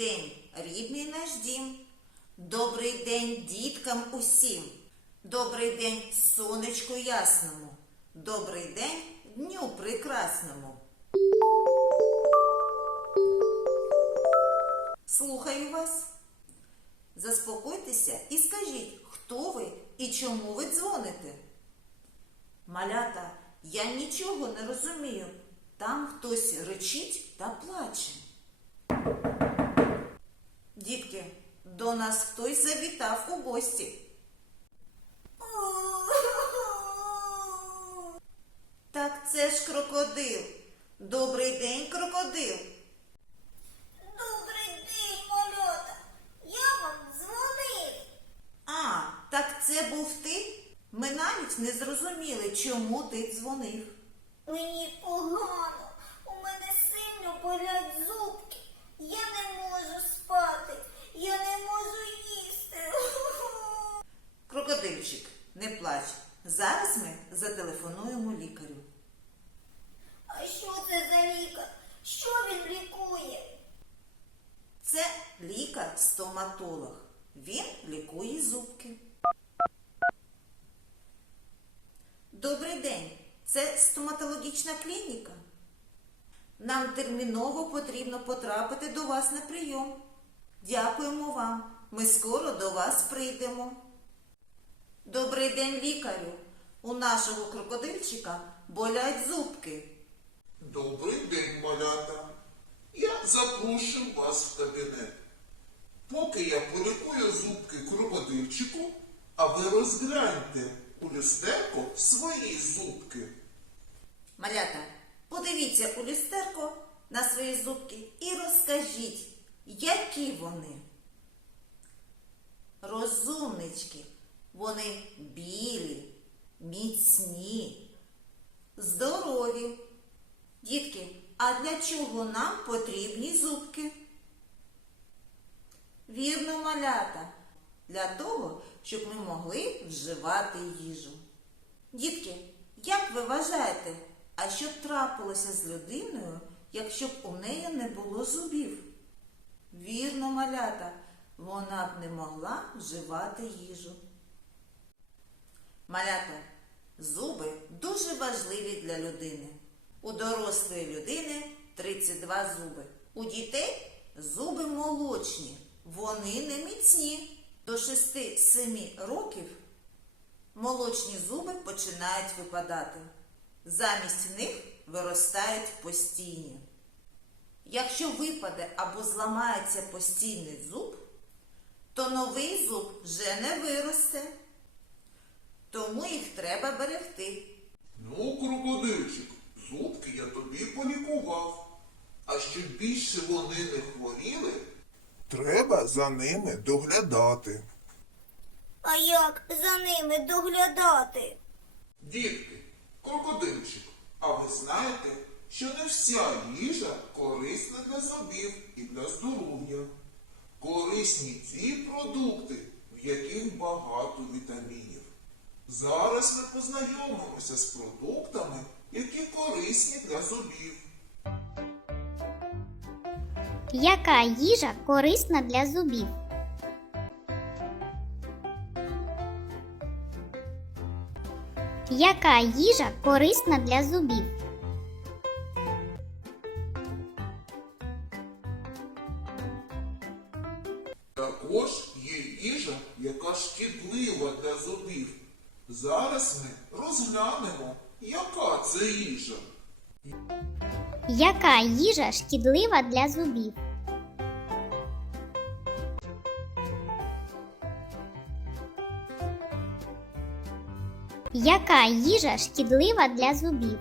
день, рідний наш дім. Добрий день діткам усім. Добрий день сонечку ясному. Добрий день дню прекрасному. Слухаю вас. Заспокойтеся і скажіть, хто ви і чому ви дзвоните. Малята, я нічого не розумію. Там хтось речить та плаче. Дітки, до нас хтось завітав у гості. Так це ж крокодил. Добрий день, крокодил. Добрий день, малята. Я вам дзвонив. А, так це був ти? Ми навіть не зрозуміли, чому ти дзвонив. Мені погано. У мене сильно болять зубки. Я не можу спати. Я не можу їсти. Крокодильчик, не плач. Зараз ми зателефонуємо лікарю. А що це за лікар? Що він лікує? Це лікар-стоматолог. Він лікує зубки. Добрий день. Це стоматологічна клініка. Нам терміново потрібно потрапити до вас на прийом. Дякуємо вам. Ми скоро до вас прийдемо. Добрий день, лікарю. У нашого крокодильчика болять зубки. Добрий день, малята. Я запрошую вас в кабінет. Поки я полікую зубки крокодильчику, а ви розгляньте у люстерко свої зубки. Малята, подивіться у люстерко на свої зубки і розкажіть, які вони. Розумнички, вони білі, міцні, здорові. Дітки, а для чого нам потрібні зубки? Вірно, малята, для того, щоб ми могли вживати їжу. Дітки, як ви вважаєте, а що трапилося з людиною, якщо б у неї не було зубів? Вірно, малята, вона б не могла вживати їжу. Малята, зуби дуже важливі для людини. У дорослої людини 32 зуби. У дітей зуби молочні, вони не міцні. До 6-7 років молочні зуби починають випадати. Замість них виростають постійні. Якщо випаде або зламається постійний зуб, то новий зуб вже не виросте. Тому їх треба берегти. Ну, крокодильчик, зубки я тобі полікував. А щоб більше вони не хворіли, треба за ними доглядати. А як за ними доглядати? Дітки, крокодильчик, а ви знаєте, що не вся їжа корисна для зубів і для здоров'я. Корисні ті продукти, в яких багато вітамінів. Зараз ми познайомимося з продуктами, які корисні для зубів. Яка їжа корисна для зубів? Яка їжа корисна для зубів? Також є їжа, яка шкідлива для зубів. Зараз ми розглянемо, яка це їжа. Яка їжа шкідлива для зубів? Яка їжа шкідлива для зубів?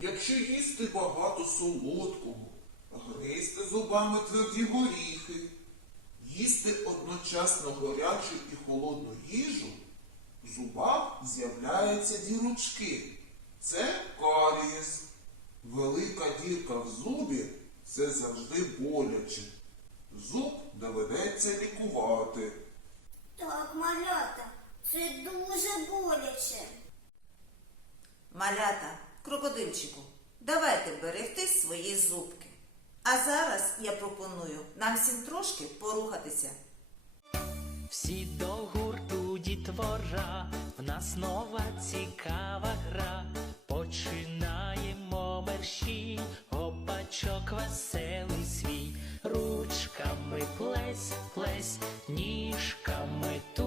Якщо їсти багато солодкого, гризти зубами тверді горіхи, їсти одночасно гарячу і холодну їжу, в зубах з'являються дірочки. Це карієс. Велика дірка в зубі це завжди боляче. Зуб доведеться лікувати. Так, малята, це дуже боляче. Малята, крокодильчику, давайте берегти свої зубки. А зараз я пропоную нам всім трошки порухатися. Всі до гурту дітвора, в нас нова цікава гра. Починаємо мерщій, гопачок веселий свій. Ручками плесь, плесь, ніжками туп,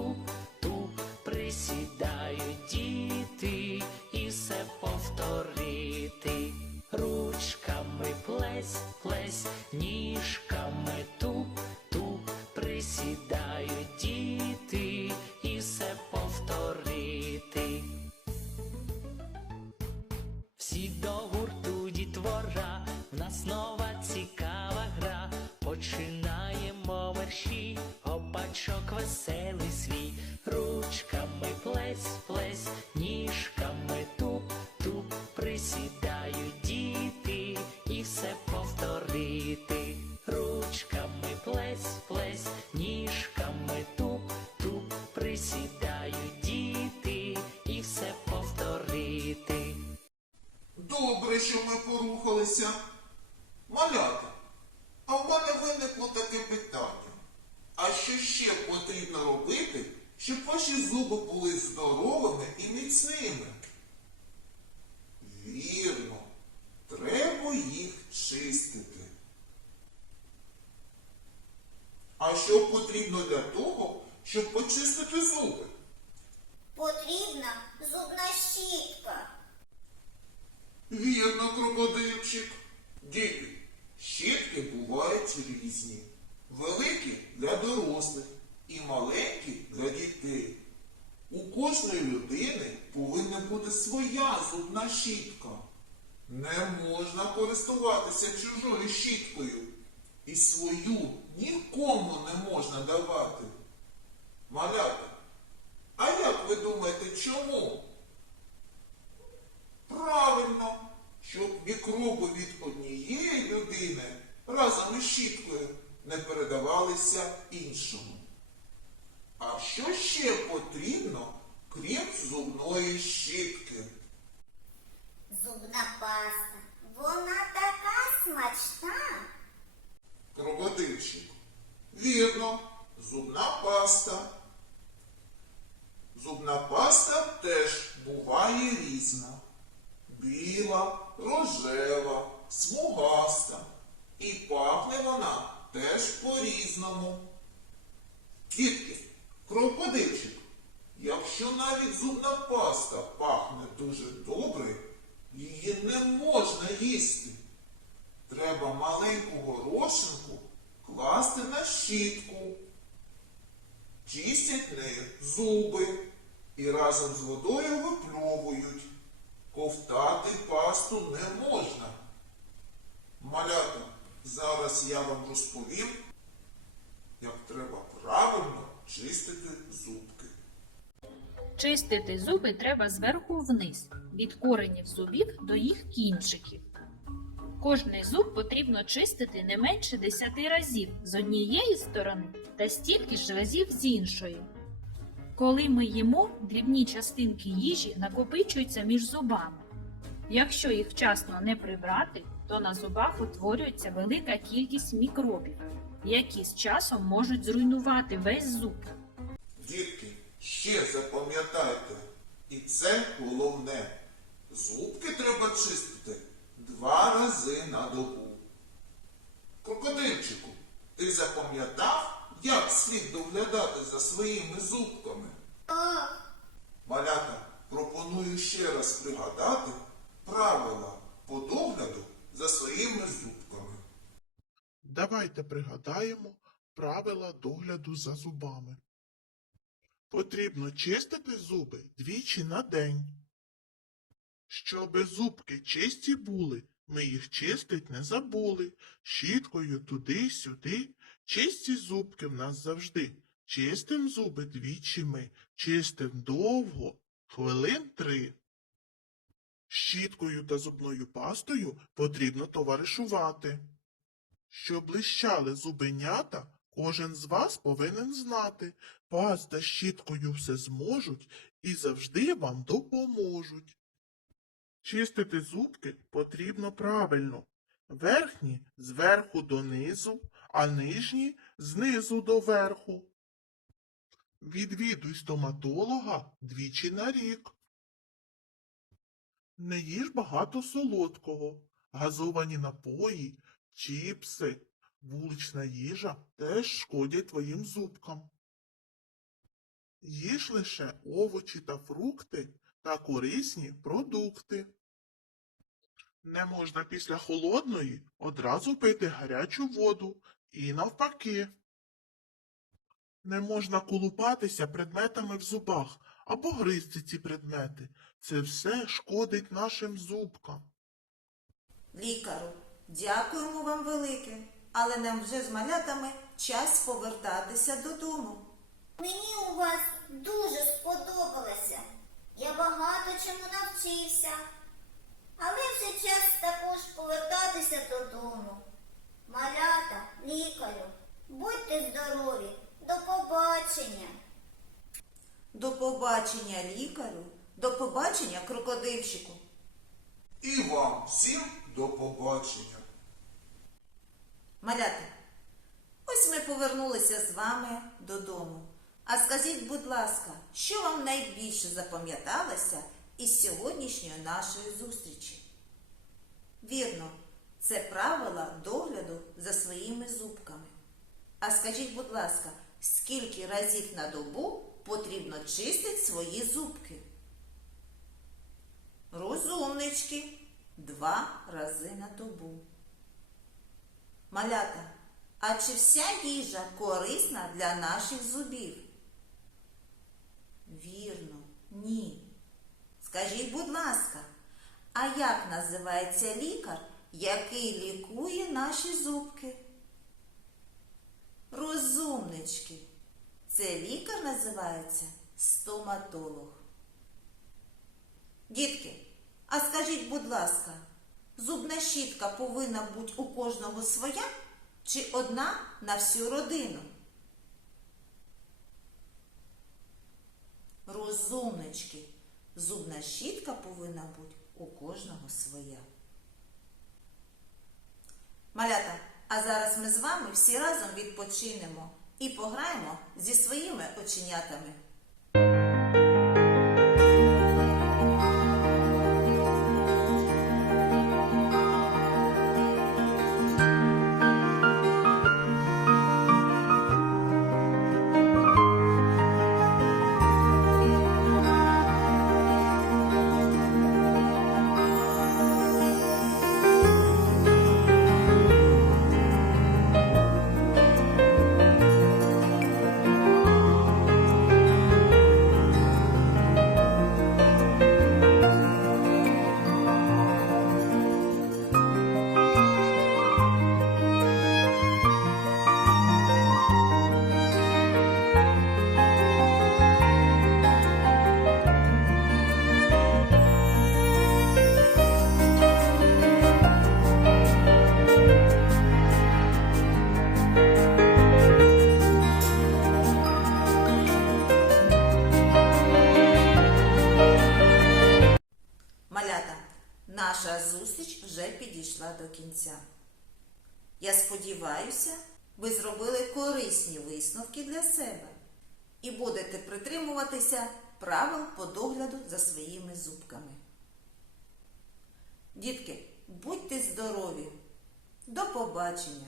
що ми порухалися. Малята, а в мене виникло таке питання. А що ще потрібно робити, щоб ваші зуби були здоровими і міцними? Вірно, треба їх чистити. А що потрібно для того, щоб почистити зуби? Потрібна зубна щітка. Вірно, крокодильчик. Діти, щітки бувають різні. Великі для дорослих і маленькі для дітей. У кожної людини повинна бути своя зубна щітка. Не можна користуватися чужою щіткою. І свою нікому не можна давати. Малята, а як ви думаєте, чому? Правильно, щоб мікроби від однієї людини разом із щіткою не передавалися іншому. А що ще потрібно, крім зубної щітки? Зубна паста. Вона така смачна. Крокодильчик. Вірно, зубна паста. Зубна паста теж буває різна. Біла, рожева, смугаста. І пахне вона теж по-різному. Дітки, крокодильчик, якщо навіть зубна паста пахне дуже добре, її не можна їсти. Треба маленьку горошинку класти на щітку. Чистять нею зуби і разом з водою випльовують. Ковтати пасту не можна. Малята, зараз я вам розповім, як треба правильно чистити зубки. Чистити зуби треба зверху вниз, від коренів зубів до їх кінчиків. Кожний зуб потрібно чистити не менше 10 разів з однієї сторони та стільки ж разів з іншої. Коли ми їмо, дрібні частинки їжі накопичуються між зубами. Якщо їх вчасно не прибрати, то на зубах утворюється велика кількість мікробів, які з часом можуть зруйнувати весь зуб. Дітки, ще запам'ятайте, і це головне. Зубки треба чистити два рази на добу. Крокодильчику, ти запам'ятав, як слід доглядати за своїми зубками? Малята, пропоную ще раз пригадати правила по догляду за своїми зубками. Давайте пригадаємо правила догляду за зубами. Потрібно чистити зуби двічі на день. Щоби зубки чисті були, ми їх чистить не забули. Щіткою туди-сюди. Чисті зубки в нас завжди. Чистим зуби двічі ми, чистим довго, хвилин три. Щіткою та зубною пастою потрібно товаришувати. Щоб блищали зубенята, Кожен з вас повинен знати, паста з щіткою все зможуть і завжди вам допоможуть. Чистити зубки потрібно правильно. Верхні зверху донизу, а нижні знизу до верху. Відвідуй стоматолога двічі на рік. Не їж багато солодкого, газовані напої, чіпси, вулична їжа теж шкодять твоїм зубкам. Їж лише овочі та фрукти та корисні продукти. Не можна після холодної одразу пити гарячу воду і навпаки. Не можна колупатися предметами в зубах або гризти ці предмети. Це все шкодить нашим зубкам. Лікару, дякуємо вам велике, але нам вже з малятами час повертатися додому. Мені у вас дуже сподобалося. Я багато чому навчився. Але вже час також повертатися додому. Малята, лікарю, будьте здорові, до побачення. До побачення лікарю, до побачення крокодильчику. І вам всім до побачення. Малята, ось ми повернулися з вами додому. А скажіть, будь ласка, що вам найбільше запам'яталося із сьогоднішньої нашої зустрічі? Вірно, це правила догляду за своїми зубками. А скажіть, будь ласка, скільки разів на добу потрібно чистити свої зубки? Розумнички, два рази на добу. Малята, а чи вся їжа корисна для наших зубів? Вірно, ні. Скажіть, будь ласка, а як називається лікар, який лікує наші зубки? Розумнички. Це лікар називається стоматолог. Дітки, а скажіть, будь ласка, зубна щітка повинна бути у кожного своя чи одна на всю родину? Розумнички, зубна щітка повинна бути у кожного своя. Малята, а зараз ми з вами всі разом відпочинемо і пограємо зі своїми оченятами. До кінця. Я сподіваюся, ви зробили корисні висновки для себе і будете притримуватися правил по догляду за своїми зубками. Дітки, будьте здорові! До побачення!